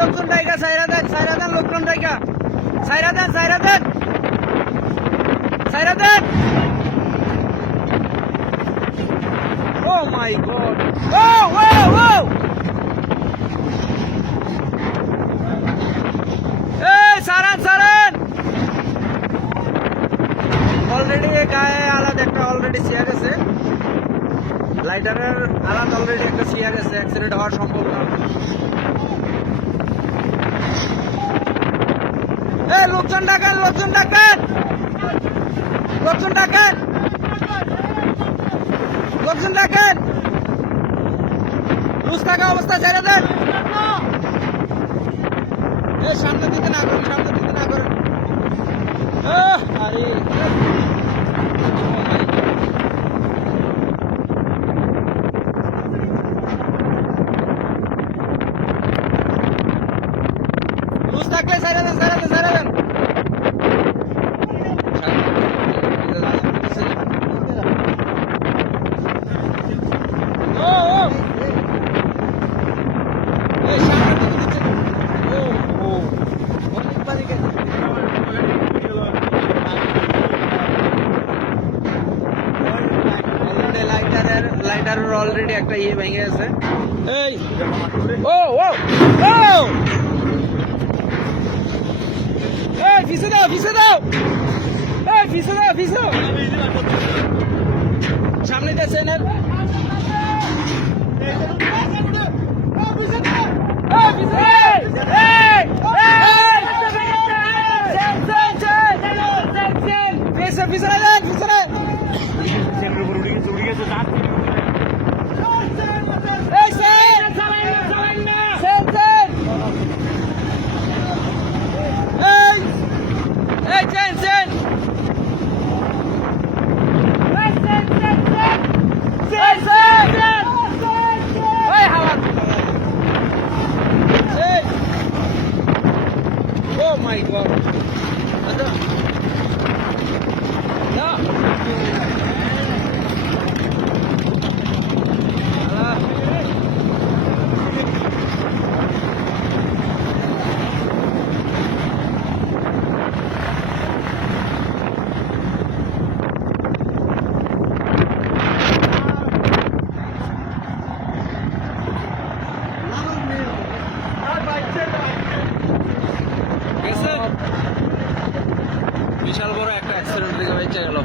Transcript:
লোকজন ডাইকা সাইরা দেন লোকজন ডাইকা সাইরা দেন ও মাই গড ও এই সারান অলরেডি গায়ে আলাদা একটা অলরেডি সিয়া গেছে লাইটারের আলাদা অলরেডি একটা সিয়া গেছে অ্যাক্সিডেন্ট হওয়ার সম্ভাবনা এই লোকজন ডাকেন লুজ থাকা অবস্থা ছেড়ে দেন এই সামনে দিতে না করেন আরে লুজ থাকলে ছেড়ে দেন লাইটারের অলরেডি একটা ইয়ে ভেঙে আছে এই ও এই পিছে দাও এই পিছে দাও সামনে দেখছেন পিছনে Oh my God! বিশাল বড় একটা অ্যাক্সিডেন্ট থেকে বেঁচে গেল।